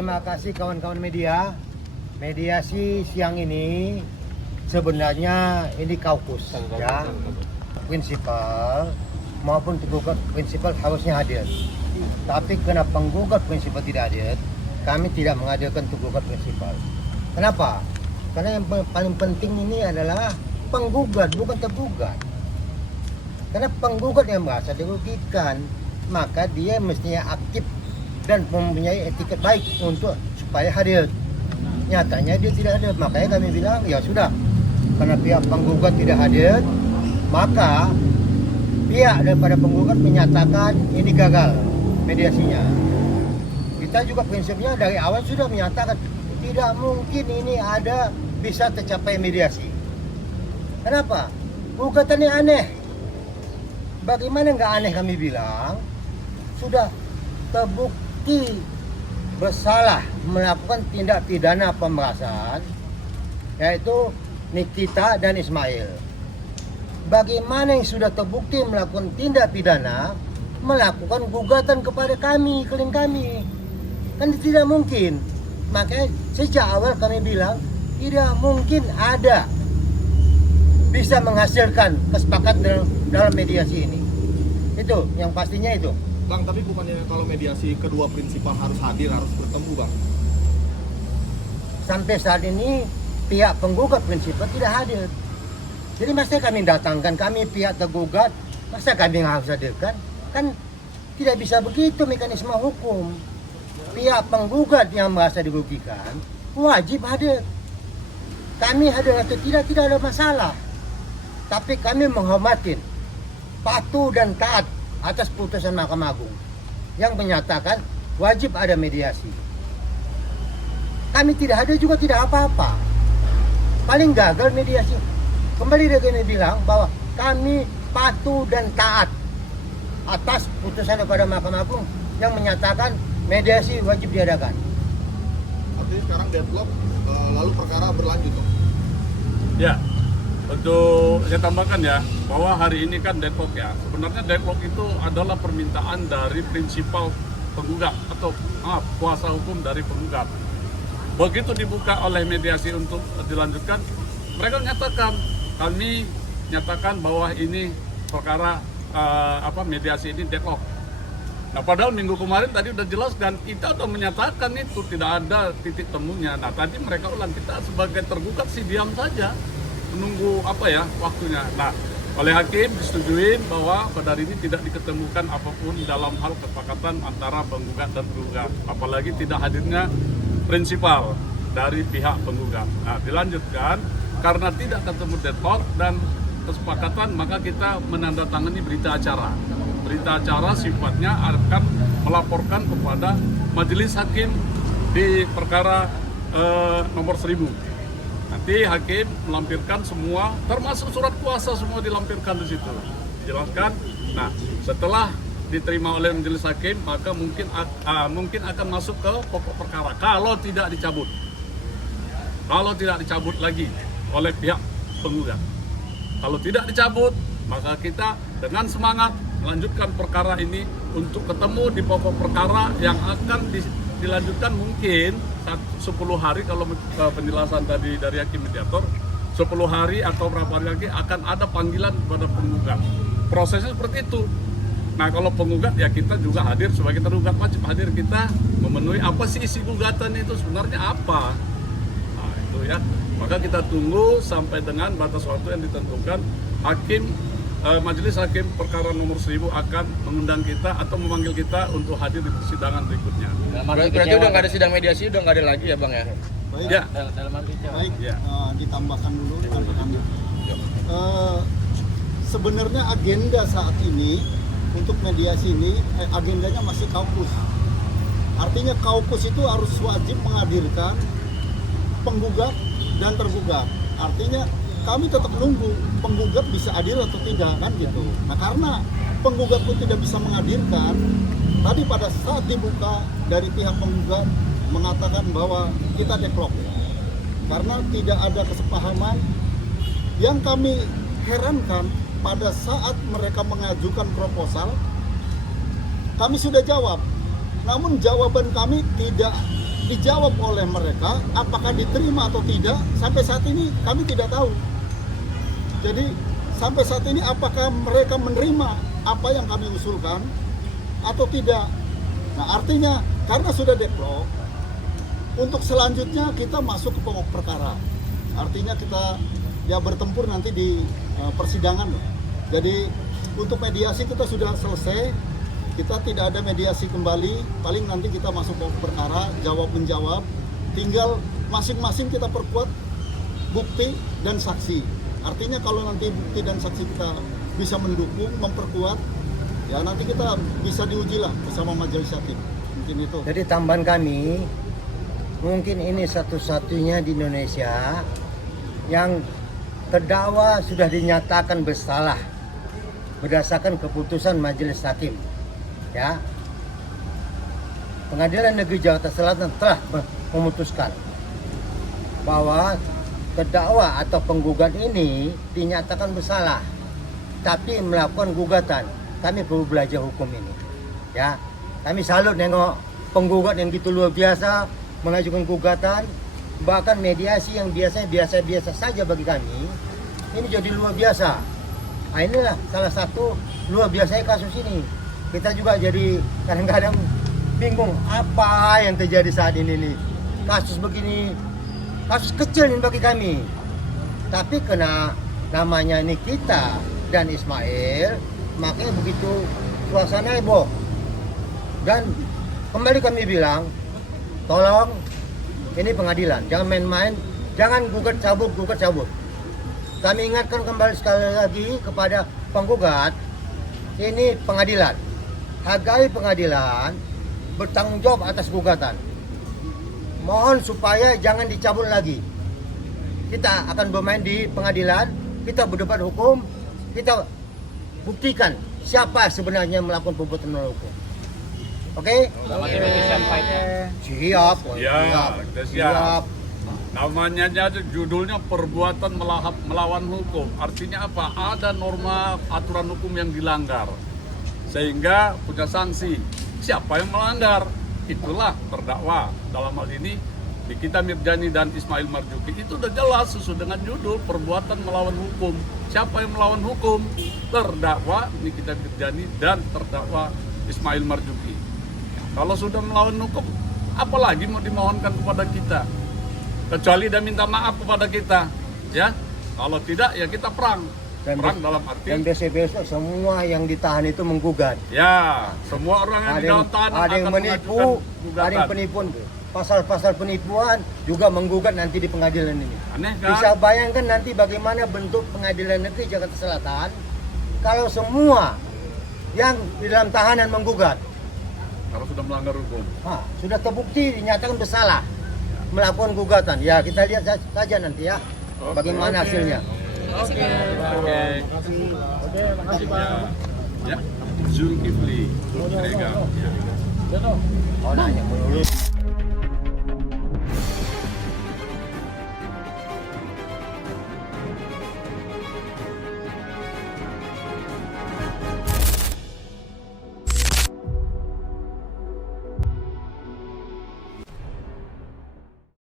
terima kasih kawan-kawan media. Mediasi siang ini sebenarnya ini kaukus ya. Prinsipal maupun tergugat prinsipal harusnya hadir. Tapi karena penggugat prinsipal tidak hadir, kami tidak menghadirkan tergugat prinsipal. Kenapa? Karena yang paling penting ini adalah penggugat, bukan tergugat. Karena penggugat yang merasa dirugikan, maka dia mestinya aktif dan mempunyai etiket baik untuk supaya hadir. Nyatanya dia tidak hadir, makanya kami bilang ya sudah, karena pihak penggugat tidak hadir, maka pihak daripada penggugat menyatakan ini gagal mediasinya. Kita juga prinsipnya dari awal sudah menyatakan tidak mungkin ini ada bisa tercapai mediasi. Kenapa? Gugatannya aneh. Bagaimana nggak aneh kami bilang, sudah terbukti bersalah melakukan tindak pidana pemerasan, yaitu Nikita dan Ismail. Bagaimana yang sudah terbukti melakukan tindak pidana melakukan gugatan kepada kami, klien kami? Kan tidak mungkin. Makanya sejak awal kami bilang tidak mungkin ada bisa menghasilkan kesepakatan dalam mediasi ini. Itu yang pastinya itu. Bang, tapi bukannya kalau mediasi kedua prinsipal harus hadir, harus bertemu, Bang? Sampai saat ini pihak penggugat prinsipal tidak hadir. Jadi masa kami datangkan, kami pihak tergugat, masa kami harus hadirkan? Kan tidak bisa begitu mekanisme hukum. Pihak penggugat yang merasa dirugikan wajib hadir. Kami hadir atau tidak ada masalah. Tapi kami menghormati, patuh dan taat atas putusan Mahkamah Agung yang menyatakan wajib ada mediasi. Kami tidak ada juga tidak apa-apa. Paling gagal mediasi. Kembali dia kami bilang bahwa kami patuh dan taat atas putusan daripada Mahkamah Agung yang menyatakan mediasi wajib diadakan. Artinya sekarang deadlock, lalu perkara berlanjut, dong? Ya, untuk saya tambahkan ya, bahwa hari ini kan deadlock ya. Sebenarnya deadlock itu adalah permintaan dari prinsipal penggugat atau kuasa hukum dari penggugat. Begitu dibuka oleh mediasi untuk dilanjutkan, mereka kami nyatakan bahwa ini perkara mediasi ini deadlock. Nah, padahal minggu kemarin tadi udah jelas dan kita udah menyatakan itu tidak ada titik temunya. Nah, tadi mereka ulang, kita sebagai tergugat sih diam saja menunggu waktunya. Nah, oleh hakim disetujui bahwa pada hari ini tidak diketemukan apapun dalam hal kesepakatan antara penggugat dan tergugat, apalagi tidak hadirnya prinsipal dari pihak penggugat. Nah, dilanjutkan karena tidak ketemu deadlock dan kesepakatan, maka kita menandatangani berita acara. Berita acara sifatnya akan melaporkan kepada majelis hakim di perkara nomor 1000. Nanti hakim melampirkan semua, termasuk surat kuasa semua dilampirkan di situ. Jelaskan. Nah, setelah diterima oleh majelis hakim, maka mungkin akan masuk ke pokok perkara. Kalau tidak dicabut lagi oleh pihak penggugat. Kalau tidak dicabut, maka kita dengan semangat melanjutkan perkara ini untuk ketemu di pokok perkara yang akan dilanjutkan mungkin 10 hari kalau penjelasan tadi dari hakim mediator, 10 hari atau berapa hari lagi akan ada panggilan kepada penggugat. Prosesnya seperti itu. Nah, kalau penggugat ya kita juga hadir sebagai tergugat, wajib hadir kita memenuhi apa sih isi gugatan itu sebenarnya apa. Nah, itu ya. Maka kita tunggu sampai dengan batas waktu yang ditentukan. Majelis hakim perkara nomor 1000 akan mengundang kita atau memanggil kita untuk hadir di persidangan berikutnya. Berarti udah nggak ada sidang mediasi, udah nggak ada lagi ya Bang ya? Baik, Ya. baik. Ya. Ditambahkan dulu rekan-rekan. Sebenarnya agenda saat ini untuk mediasi ini agendanya masih kaukus. Artinya kaukus itu harus wajib menghadirkan penggugat dan tergugat. Artinya kami tetap menunggu penggugat bisa hadir atau tidak, kan gitu. Nah, karena penggugat pun tidak bisa menghadirkan, tadi pada saat dibuka dari pihak penggugat mengatakan bahwa kita deadlock karena tidak ada kesepahaman. Yang kami herankan, pada saat mereka mengajukan proposal, kami sudah jawab. namun jawaban kami tidak dijawab oleh mereka. Apakah diterima atau tidak, sampai saat ini kami tidak tahu. Jadi sampai saat ini apakah mereka menerima apa yang kami usulkan atau tidak. Nah, artinya karena sudah deadlock, untuk selanjutnya kita masuk ke pokok perkara. Artinya kita ya bertempur nanti di persidangan. Jadi untuk mediasi kita sudah selesai. Kita tidak ada mediasi kembali. Paling nanti kita masuk pokok perkara, jawab menjawab. Tinggal masing-masing kita perkuat bukti dan saksi. Artinya kalau nanti bukti dan saksi kita bisa mendukung, memperkuat, ya nanti kita bisa diuji lah bersama majelis hakim. Mungkin itu. Jadi tambahan kami, mungkin ini satu-satunya di Indonesia yang terdakwa sudah dinyatakan bersalah berdasarkan keputusan majelis hakim. Ya, Pengadilan Negeri Jakarta Selatan telah memutuskan bahwa terdakwa atau penggugat ini dinyatakan bersalah, tapi melakukan gugatan. Kami perlu belajar hukum ini. Ya, kami salut nengok penggugat yang gitu luar biasa mengajukan gugatan, bahkan mediasi yang biasanya biasa-biasa saja bagi kami, ini jadi luar biasa. Nah, inilah salah satu luar biasanya kasus ini. Kita juga jadi kadang-kadang bingung apa yang terjadi saat ini nih. Kasus begini, kasus kecil ini bagi kami. Tapi kena namanya ini kita dan Ismail, makanya begitu suasana heboh. Dan kembali kami bilang, tolong ini pengadilan, jangan main-main, jangan gugat cabut. Kami ingatkan kembali sekali lagi kepada penggugat, ini pengadilan. Hargai pengadilan, bertanggung jawab atas gugatan. Mohon supaya jangan dicabut lagi. Kita akan bermain di pengadilan, kita berdebat hukum, kita buktikan siapa sebenarnya melakukan perbuatan melawan hukum. Oke? Siap. Ya, kita siap. Namanya aja judulnya perbuatan melawan hukum. Artinya apa? Ada norma aturan hukum yang dilanggar. Sehingga punya sanksi. Siapa yang melanggar? Itulah terdakwa. Dalam hal ini Nikita Mirjani dan Ismail Marzuki. Itu udah jelas sesuai dengan judul perbuatan melawan hukum. Siapa yang melawan hukum? Terdakwa Nikita Mirjani dan terdakwa Ismail Marzuki. Kalau sudah melawan hukum, apalagi mau dimohonkan kepada kita? Kecuali dia minta maaf kepada kita, ya. Kalau tidak, ya kita perang. Perang dalam arti. Dan besok-besok semua yang ditahan itu menggugat. Ya, semua orang yang di dalam tahanan ada yang akan menipu, mengajukan gugatan. ada yang penipuan. Pasal-pasal penipuan juga menggugat nanti di pengadilan ini. Aneh kan? Bisa bayangkan nanti bagaimana bentuk Pengadilan Negeri Jakarta Selatan kalau semua yang di dalam tahanan menggugat. Kalau sudah melanggar hukum. Sudah terbukti dinyatakan bersalah melakukan gugatan. Ya, kita lihat saja nanti ya bagaimana hasilnya. Oke. Makasih Pak. Ya. Zulkifli. Ya. Oh, nanya melulu.